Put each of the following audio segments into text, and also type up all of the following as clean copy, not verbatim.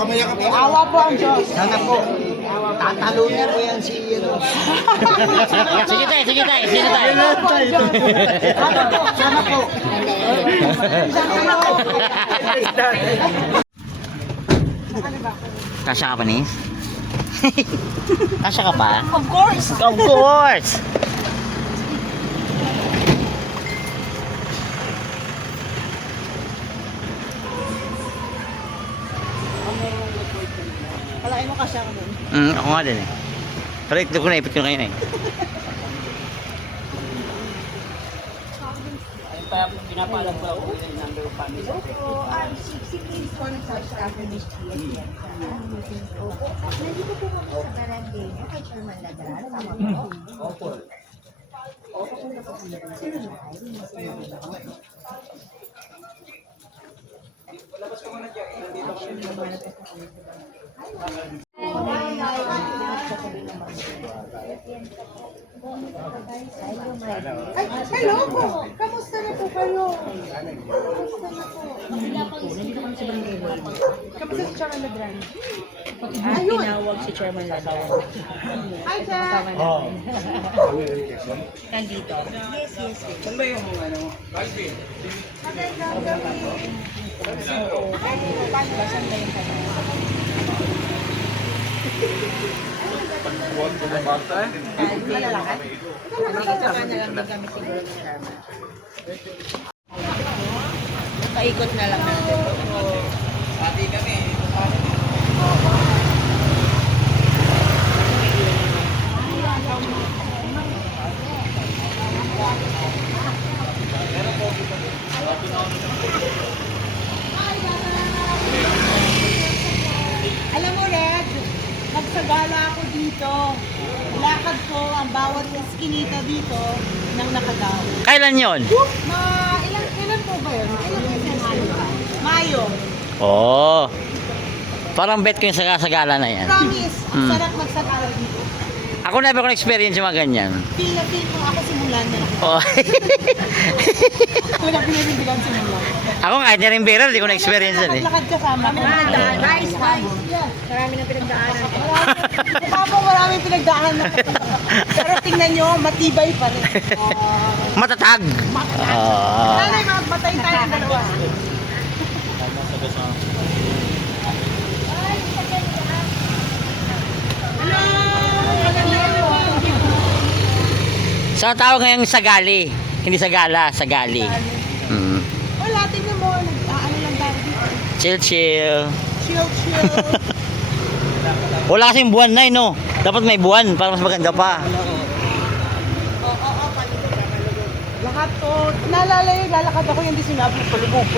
Awa po ang Diyos. Sana po. Tatalunin ko yan si ano. Sige tayo, sige tayo, sige tayo. Sana po, sana po. Kasya ka pa, Nis? Kasya ka pa? Of course. Of course! Palaki mo kasi ako nun. Ako nga din eh. Pero ito ko naipit ko ngayon eh. Pinapalag ba ako? Number of families. Nandito po kami sa barangay niya kay Chairman Ladran. Opo. Ay, hello po. Kamusta na po kayo? Kamusta na po? Kamusta si Chairman Ladran? Ayun. Tinawag si Chairman Ladran. Hi, Jack. Nandito. Yes, yes. Saan ba yung ano? Paikot na lang natin. Pati kami. Alam mo, Red, nagsagala ako dito. Lakad ko ang bawat eskinita dito nang nakagaw. Kailan yon? Ilan po ba yun? Ilan po yun? Mayo. Oo. Parang bet ko yung sagasagala na yan. Promise, ang Mm. sarap magsagala dito. Ako never ko na-experience yung mga ganyan. Feel na feel ko ako simulan na lang. Oh. Wala pinagbibigyan simulan. Ako kahit narimbera, hindi ko na-experience yan eh. Lakad kasama ko. Guys. Marami na pinagdaanan. Mukha po maraming pinagdaanan. Pero tingnan nyo, matibay pa rin. Matatag. Oo. Nanay, matay tayo ang dalawa. So tawag ngayong sagali. Hindi sagala, sagali. Wala, tingnan mo. Ano lang tayo dito. Chill, chill. Chill, chill. Wala kasing buwan na no. Dapat may buwan para mas maganda pa. Lahat to. Naalala yung lalakad ako yung di sinabi. Pulubog.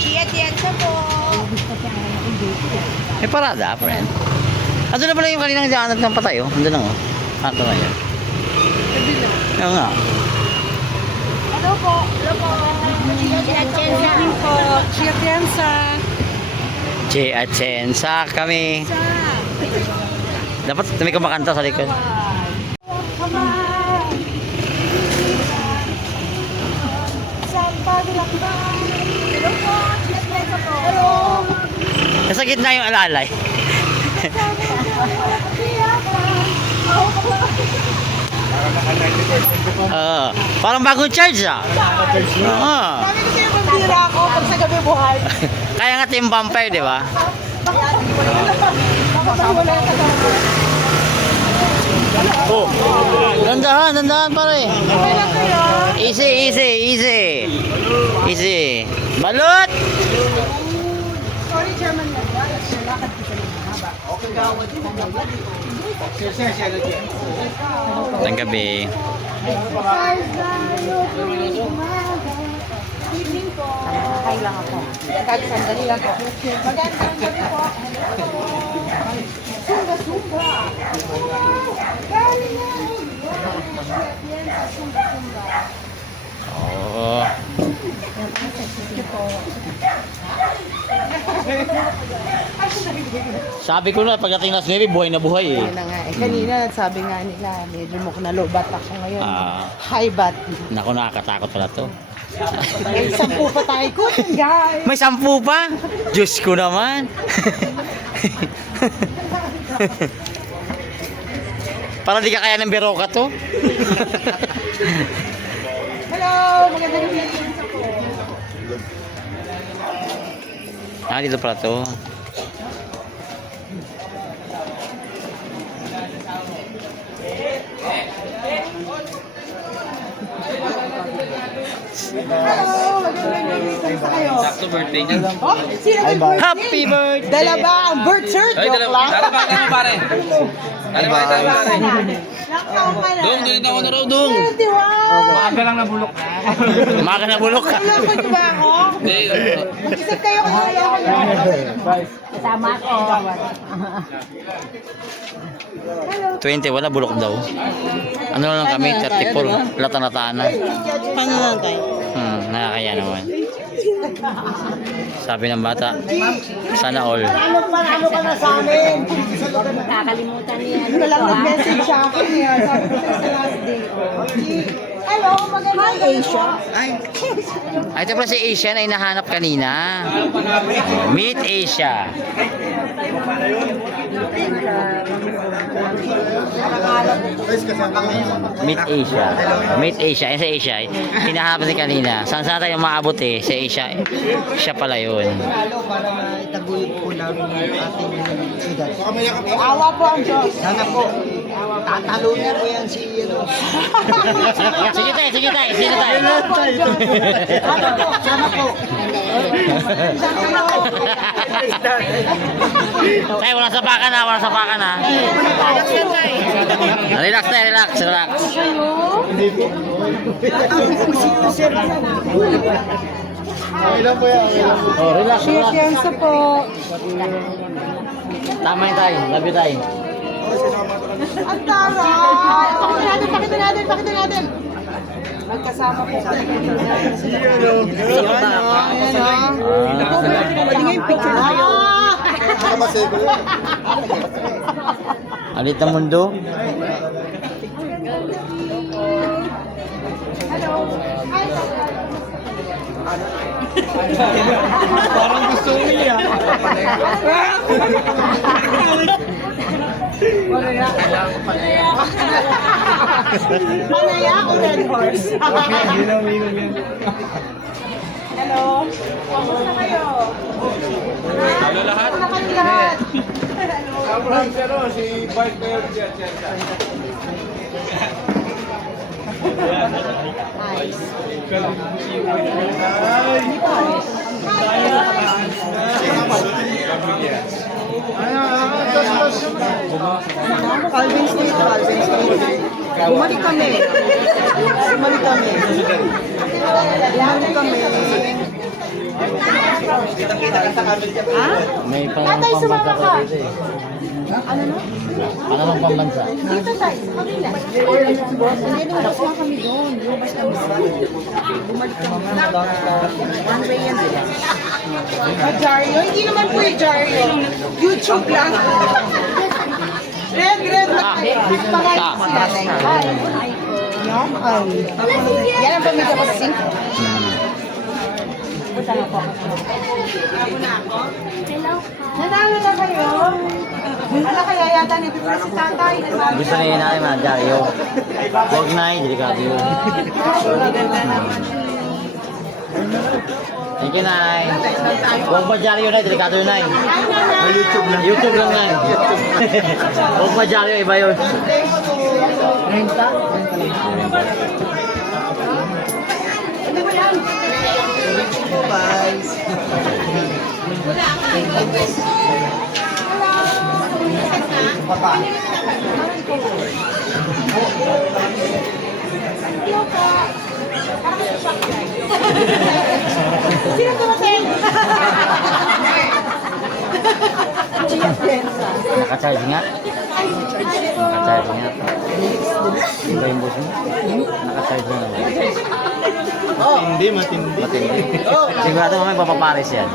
Chia Tienza po. May parada, friend. Ando na pala yung kaninang daanan ng patay, oh. Ando na, oh. Ando na yan. Oo nga. Hello po. Hello po. Chia Tienza po. Chia Piensa. Che at Chensa kami. Dapat may kumakanta sa likod. Hello po. Chia Tienza po. Hello. Nasa gitna yung alalay. Parang bagong charge ah. Oo. Sabi ko sa'yo, mambira ako pag sa gabi buhay. Kaya nga team vampire, di ba? Oh. Dandahan, dandahan pare. Easy, easy, easy. Easy. Balot! Sorry, Chairman. Lakad ko sa haba. Okay, gawad. Ng gabi. Evening po. Nakakay lang ako. Kahit sandali lang po. Magandang gabi po. Sumba, sumba. Galing na. Sumba, sumba. Oh. Sabi ko na, pagdating na Navy, buhay na buhay eh. Yun na nga. Kanina, sabi nga nila, medyo na lobat ako ngayon. Ah. High bat. Naku, nakakatakot pala to. May 10 pa tayo ko, guys. May 10 pa? Diyos ko naman. Para di ka kaya ng Beroka to. Hello, magandang evening po. Dito pala to. Hello, magandang evening. Kamusta kayo? Sakto birthday niya. Oh, sino may birthday? Happy birthday! Dala ba ang birth cert? Ay, Joke lang. dala ba pare? Dala ba pare? Nakataon ka na. Dong, ganito ako na raw, dong. 21. Maaga lang nabulok. Umaga na bulok ka. Naloko niyo ba ako? Hindi. Mag-isip kayo kung naloko niyo. Kasama ko. 21 na bulok daw. Ano lang kami, 34. Lata-lataan na. Paano lang tayo? Nakakaya naman. Sabi ng bata, sana all. Ano ka na sa amin? Nakakalimutan niya. Ano lang nag-message sa akin niya. Sabi ko sa last day ko. Hello, magandang Asia. Ay, ito pala si Asia na hinahanap kanina. Meet Asia. Meet Asia. Meet Asia. Yan si Asia. Hinahanap din kanina. Saan tayo maabot eh? Si Asia. Siya pala yun. Lalo para maitaguyod po namin yung ating siyudad. Awa po ang Diyos. Sana po, tatalunin po yan si ano. Sige tayo, sige tayo. Sino tayo? Sana po. Tayo, wala sapakan na. Wala sapakan na. Relax tayo, relax. Relax. Oh, relax, relax. Siyansa po. Tama yun tayo. Love you tayo. Ang taray! Pakita natin. Magkasama po kami. Pwede nga yung picture tayo. Alit ng mundo. Hello. Hi. Parang gusto mo niya. Panaya o red horse? Hello. Kamusta kayo? Hello lahat. Kamusta kayo lahat? Si Bart Mayor Calvin Street. Bumalik kami. Ha? May Tatay, sumama ka. Ano no? Ano mang pambansa? Dito tayo, sa kabila. Hindi, lumabas lang kami doon. Bumalik kami. One way yan sila. Jaryo? Hindi naman po yung Jaryo. YouTube lang. Red na kayo. Pangalit si nanay. Hi. Yan ang pamilya ko si. Nanalo na kayo? Wala kaya yata nito si tatay. Gusto niya natin mga Dario. Huwag na eh, delikado yun. Thank you, Nay. Huwag ba Dario na, delikado yun, Nay. YouTube lang. YouTube lang, Nay. Huwag ba Dario, iba yun. Renta? Guys. Sino tumating? Nakacharge nga. Nakacharge nga. Iba yung boss mo? Naka-charge na naman. Matindi, matindi. Matindi. Sigurado mamaya papapares yan.